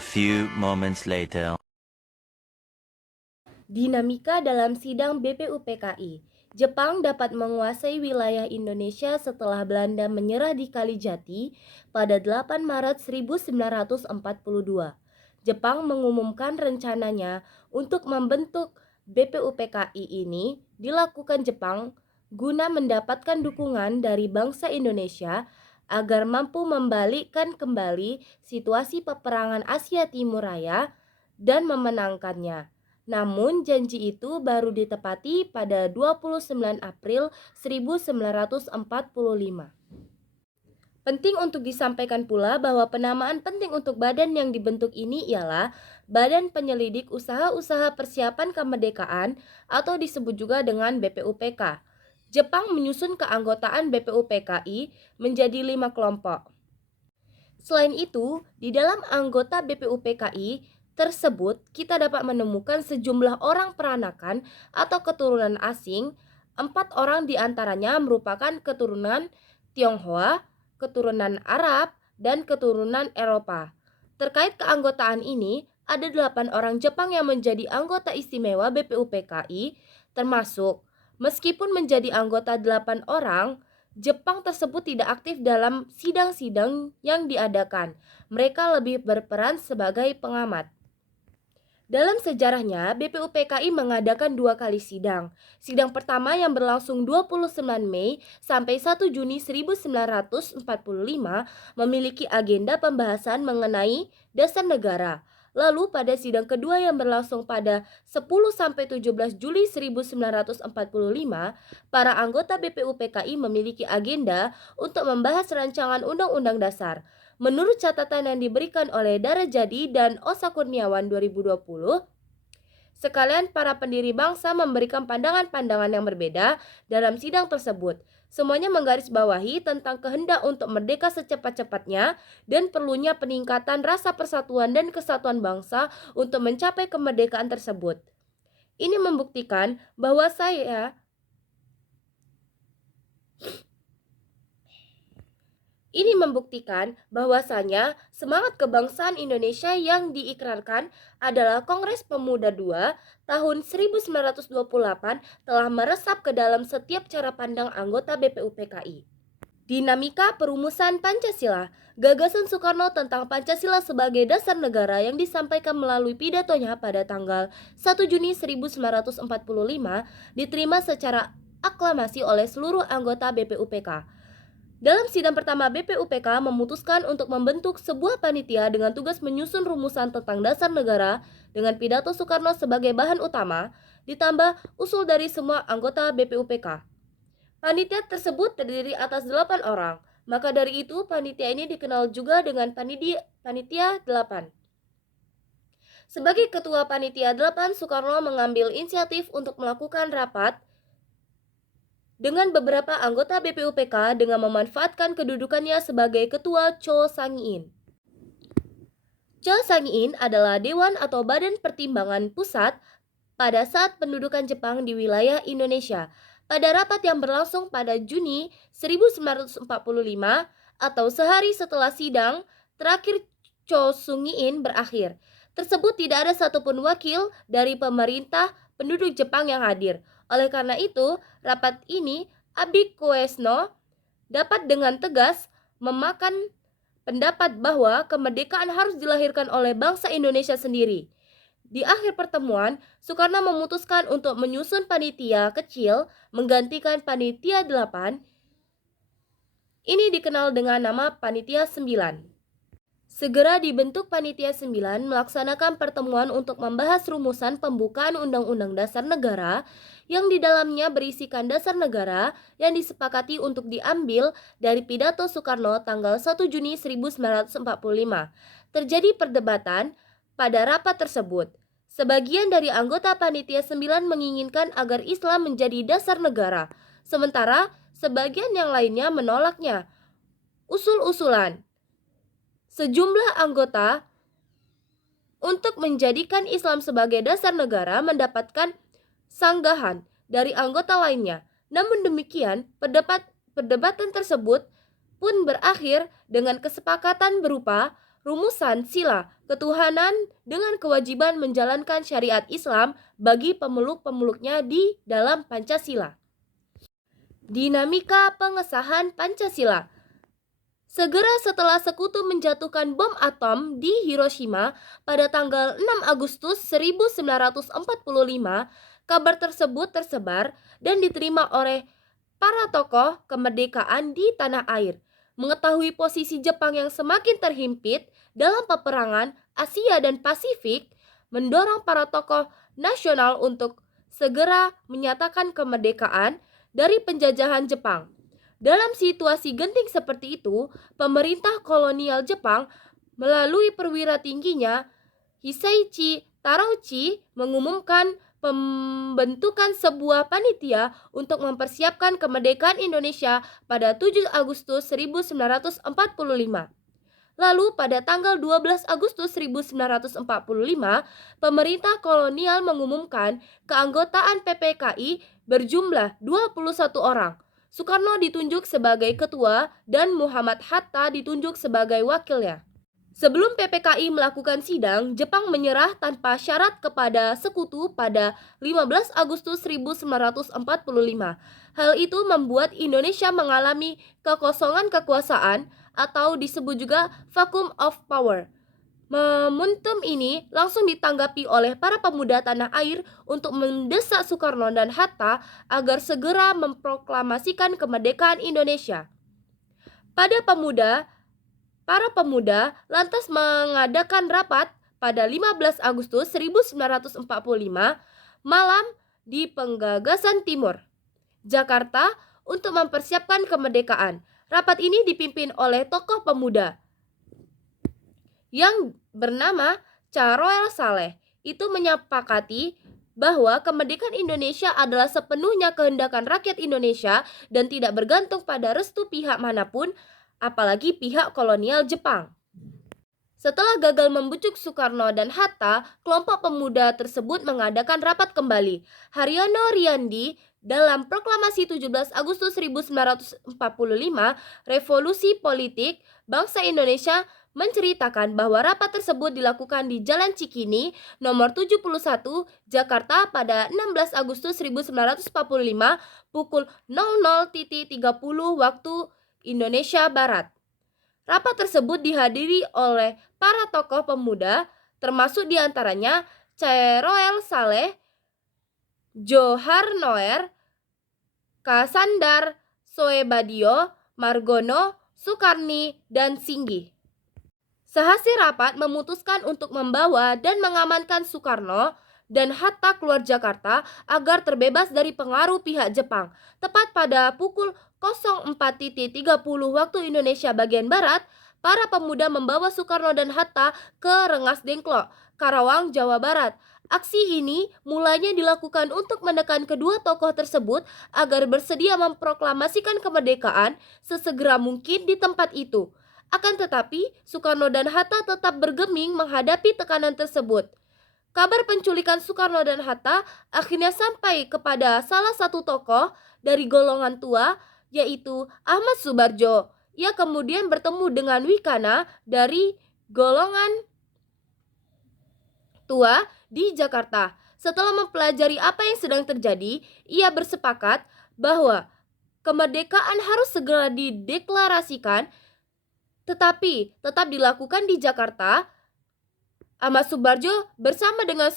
few moments later. Dinamika dalam sidang BPUPKI. Jepang dapat menguasai wilayah Indonesia setelah Belanda menyerah di Kalijati pada 8 Maret 1942. Jepang mengumumkan rencananya untuk membentuk BPUPKI ini dilakukan Jepang guna mendapatkan dukungan dari bangsa Indonesia agar mampu membalikkan kembali situasi peperangan Asia Timur Raya dan memenangkannya. Namun janji itu baru ditepati pada 29 April 1945. Penting untuk disampaikan pula bahwa penamaan penting untuk badan yang dibentuk ini ialah Badan Penyelidik Usaha-Usaha Persiapan Kemerdekaan atau disebut juga dengan BPUPK. Jepang menyusun keanggotaan BPUPKI menjadi 5 kelompok. Selain itu, di dalam anggota BPUPKI tersebut kita dapat menemukan sejumlah orang peranakan atau keturunan asing. 4 orang diantaranya merupakan keturunan Tionghoa, keturunan Arab, dan keturunan Eropa. Terkait keanggotaan ini, ada 8 orang Jepang yang menjadi anggota istimewa BPUPKI, termasuk meskipun menjadi anggota 8 orang, Jepang tersebut tidak aktif dalam sidang-sidang yang diadakan. Mereka lebih berperan sebagai pengamat. Dalam sejarahnya, BPUPKI mengadakan 2 kali sidang. Sidang pertama yang berlangsung 29 Mei sampai 1 Juni 1945 memiliki agenda pembahasan mengenai dasar negara. Lalu pada sidang kedua yang berlangsung pada 10 sampai 17 Juli 1945, para anggota BPUPKI memiliki agenda untuk membahas rancangan Undang-Undang Dasar. Menurut catatan yang diberikan oleh Darajadi dan Osa Kurniawan 2020, sekalian para pendiri bangsa memberikan pandangan-pandangan yang berbeda dalam sidang tersebut. Semuanya menggarisbawahi tentang kehendak untuk merdeka secepat-cepatnya dan perlunya peningkatan rasa persatuan dan kesatuan bangsa untuk mencapai kemerdekaan tersebut. Ini membuktikan bahwa bahwasanya semangat kebangsaan Indonesia yang diikrarkan adalah Kongres Pemuda II tahun 1928 telah meresap ke dalam setiap cara pandang anggota BPUPKI. Dinamika perumusan Pancasila. Gagasan Soekarno tentang Pancasila sebagai dasar negara yang disampaikan melalui pidatonya pada tanggal 1 Juni 1945 diterima secara aklamasi oleh seluruh anggota BPUPK. Dalam sidang pertama, BPUPK memutuskan untuk membentuk sebuah panitia dengan tugas menyusun rumusan tentang dasar negara dengan pidato Soekarno sebagai bahan utama, ditambah usul dari semua anggota BPUPK. Panitia tersebut terdiri atas 8 orang, maka dari itu panitia ini dikenal juga dengan Panitia 8. Sebagai ketua Panitia 8, Soekarno mengambil inisiatif untuk melakukan rapat dengan beberapa anggota BPUPK dengan memanfaatkan kedudukannya sebagai Ketua Cho Sang-in. Cho Sang-in adalah Dewan atau Badan Pertimbangan Pusat pada saat pendudukan Jepang di wilayah Indonesia. Pada rapat yang berlangsung pada Juni 1945 atau sehari setelah sidang terakhir Cho Sang-in berakhir, tersebut tidak ada satupun wakil dari pemerintah penduduk Jepang yang hadir. Oleh karena itu, rapat ini Abi Koesno dapat dengan tegas memakan pendapat bahwa kemerdekaan harus dilahirkan oleh bangsa Indonesia sendiri. Di akhir pertemuan, Soekarno memutuskan untuk menyusun panitia kecil menggantikan Panitia 8. Ini dikenal dengan nama Panitia 9. Segera dibentuk Panitia 9 melaksanakan pertemuan untuk membahas rumusan pembukaan Undang-Undang Dasar Negara yang di dalamnya berisikan dasar negara yang disepakati untuk diambil dari pidato Soekarno tanggal 1 Juni 1945. Terjadi perdebatan pada rapat tersebut. Sebagian dari anggota Panitia 9 menginginkan agar Islam menjadi dasar negara, sementara sebagian yang lainnya menolaknya. Usul-usulan sejumlah anggota untuk menjadikan Islam sebagai dasar negara mendapatkan sanggahan dari anggota lainnya. Namun demikian, perdebatan tersebut pun berakhir dengan kesepakatan berupa rumusan sila ketuhanan dengan kewajiban menjalankan syariat Islam bagi pemeluk-pemeluknya di dalam Pancasila. Dinamika pengesahan Pancasila. Segera setelah Sekutu menjatuhkan bom atom di Hiroshima pada tanggal 6 Agustus 1945, kabar tersebut tersebar dan diterima oleh para tokoh kemerdekaan di tanah air. Mengetahui posisi Jepang yang semakin terhimpit dalam peperangan Asia dan Pasifik, mendorong para tokoh nasional untuk segera menyatakan kemerdekaan dari penjajahan Jepang. Dalam situasi genting seperti itu, pemerintah kolonial Jepang melalui perwira tingginya Hisaichi Terauchi mengumumkan pembentukan sebuah panitia untuk mempersiapkan kemerdekaan Indonesia pada 7 Agustus 1945. Lalu pada tanggal 12 Agustus 1945, pemerintah kolonial mengumumkan keanggotaan PPKI berjumlah 21 orang. Soekarno ditunjuk sebagai ketua dan Muhammad Hatta ditunjuk sebagai wakilnya. Sebelum PPKI melakukan sidang, Jepang menyerah tanpa syarat kepada Sekutu pada 15 Agustus 1945. Hal itu membuat Indonesia mengalami kekosongan kekuasaan atau disebut juga vacuum of power. Momentum ini langsung ditanggapi oleh para pemuda tanah air untuk mendesak Soekarno dan Hatta agar segera memproklamasikan kemerdekaan Indonesia. Para pemuda lantas mengadakan rapat pada 15 Agustus 1945 malam di Penggagasan Timur, Jakarta untuk mempersiapkan kemerdekaan. Rapat ini dipimpin oleh tokoh pemuda yang bernama Charoel Saleh. Itu menyepakati bahwa kemerdekaan Indonesia adalah sepenuhnya kehendakan rakyat Indonesia dan tidak bergantung pada restu pihak manapun, apalagi pihak kolonial Jepang. Setelah gagal membujuk Soekarno dan Hatta, kelompok pemuda tersebut mengadakan rapat kembali. Haryono Riyandi dalam proklamasi 17 Agustus 1945, Revolusi Politik Bangsa Indonesia menceritakan bahwa rapat tersebut dilakukan di Jalan Cikini, nomor 71, Jakarta pada 16 Agustus 1945 pukul 00.30 waktu Indonesia Barat. Rapat tersebut dihadiri oleh para tokoh pemuda, termasuk diantaranya Charoel Saleh, Johar Noer, Kasandar Soebadio, Margono, Sukarni, dan Singgi. Sehasil rapat memutuskan untuk membawa dan mengamankan Soekarno dan Hatta keluar Jakarta agar terbebas dari pengaruh pihak Jepang. Tepat pada pukul 04.30 waktu Indonesia bagian Barat, para pemuda membawa Soekarno dan Hatta ke Rengas Dengklok, Karawang, Jawa Barat. Aksi ini mulanya dilakukan untuk menekan kedua tokoh tersebut agar bersedia memproklamasikan kemerdekaan sesegera mungkin di tempat itu. Akan tetapi, Soekarno dan Hatta tetap bergeming menghadapi tekanan tersebut. Kabar penculikan Soekarno dan Hatta akhirnya sampai kepada salah satu tokoh dari golongan tua, yaitu Ahmad Subarjo. Ia kemudian bertemu dengan Wikana dari golongan tua di Jakarta. Setelah mempelajari apa yang sedang terjadi, ia bersepakat bahwa kemerdekaan harus segera dideklarasikan, tetapi tetap dilakukan di Jakarta. Ahmad Subarjo bersama dengan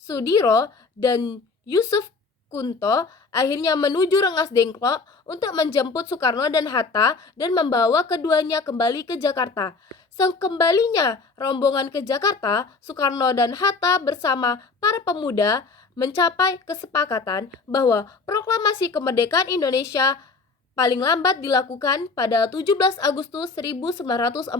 Sudiro dan Yusuf Kunto akhirnya menuju Rengas Dengklok untuk menjemput Soekarno dan Hatta dan membawa keduanya kembali ke Jakarta. Sekembalinya rombongan ke Jakarta, Soekarno dan Hatta bersama para pemuda mencapai kesepakatan bahwa proklamasi kemerdekaan Indonesia paling lambat dilakukan pada 17 Agustus 1945.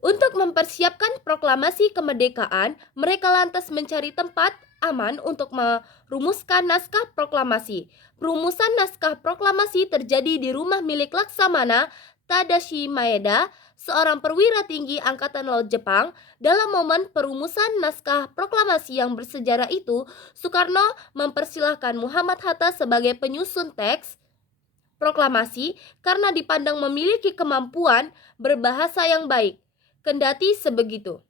Untuk mempersiapkan proklamasi kemerdekaan, mereka lantas mencari tempat aman untuk merumuskan naskah proklamasi. Perumusan naskah proklamasi terjadi di rumah milik Laksamana Tadashi Maeda, seorang perwira tinggi Angkatan Laut Jepang. Dalam momen perumusan naskah proklamasi yang bersejarah itu, Soekarno mempersilahkan Muhammad Hatta sebagai penyusun teks. proklamasi karena dipandang memiliki kemampuan berbahasa yang baik. Kendati sebegitu,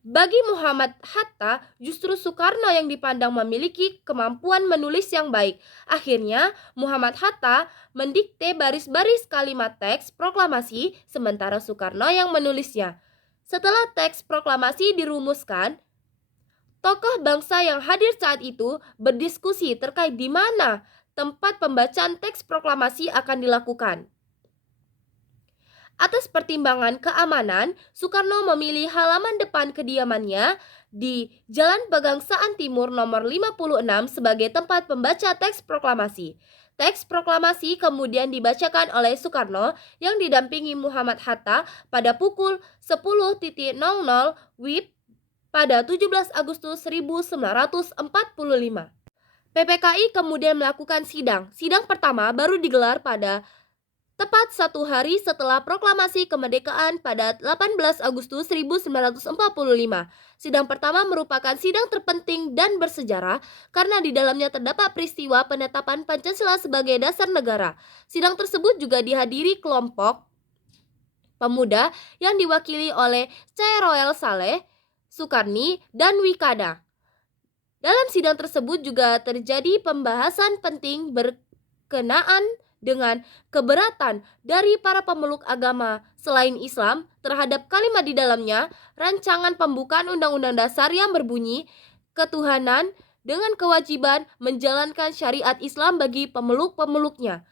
bagi Muhammad Hatta, justru Soekarno yang dipandang memiliki kemampuan menulis yang baik. Akhirnya, Muhammad Hatta mendikte baris-baris kalimat teks proklamasi, sementara Soekarno yang menulisnya. Setelah teks proklamasi dirumuskan, tokoh bangsa yang hadir saat itu berdiskusi terkait di mana tempat pembacaan teks proklamasi akan dilakukan. Atas pertimbangan keamanan, Soekarno memilih halaman depan kediamannya di Jalan Pegangsaan Timur nomor 56 sebagai tempat pembaca teks proklamasi. Teks proklamasi kemudian dibacakan oleh Soekarno yang didampingi Muhammad Hatta pada pukul 10.00 WIB pada 17 Agustus 1945. PPKI kemudian melakukan sidang. Sidang pertama baru digelar pada tepat 1 hari setelah proklamasi kemerdekaan pada 18 Agustus 1945. Sidang pertama merupakan sidang terpenting dan bersejarah karena di dalamnya terdapat peristiwa penetapan Pancasila sebagai dasar negara. Sidang tersebut juga dihadiri kelompok pemuda yang diwakili oleh Sheikh Royal Saleh, Sukarni, dan Wikada. Dalam sidang tersebut juga terjadi pembahasan penting berkenaan dengan keberatan dari para pemeluk agama selain Islam terhadap kalimat di dalamnya rancangan pembukaan Undang-Undang Dasar yang berbunyi ketuhanan dengan kewajiban menjalankan syariat Islam bagi pemeluk-pemeluknya.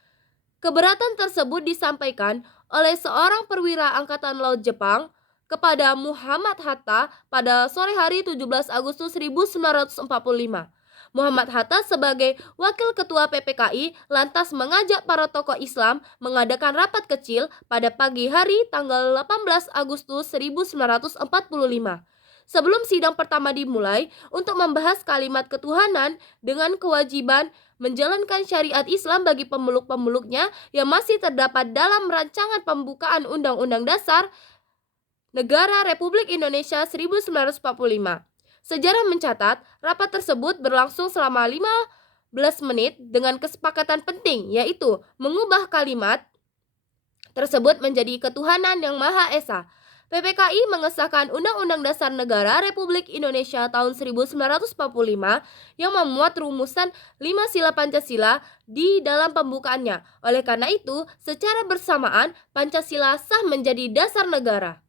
Keberatan tersebut disampaikan oleh seorang perwira Angkatan Laut Jepang kepada Muhammad Hatta pada sore hari 17 Agustus 1945. Muhammad Hatta sebagai wakil ketua PPKI lantas mengajak para tokoh Islam mengadakan rapat kecil pada pagi hari tanggal 18 Agustus 1945. Sebelum sidang pertama dimulai untuk membahas kalimat ketuhanan dengan kewajiban menjalankan syariat Islam bagi pemeluk-pemeluknya yang masih terdapat dalam rancangan pembukaan Undang-Undang Dasar Negara Republik Indonesia 1945. Sejarah mencatat, rapat tersebut berlangsung selama 15 menit dengan kesepakatan penting, yaitu mengubah kalimat tersebut menjadi ketuhanan yang Maha Esa. PPKI mengesahkan Undang-Undang Dasar Negara Republik Indonesia tahun 1945 yang memuat rumusan 5 sila Pancasila di dalam pembukaannya. Oleh karena itu, secara bersamaan Pancasila sah menjadi dasar negara.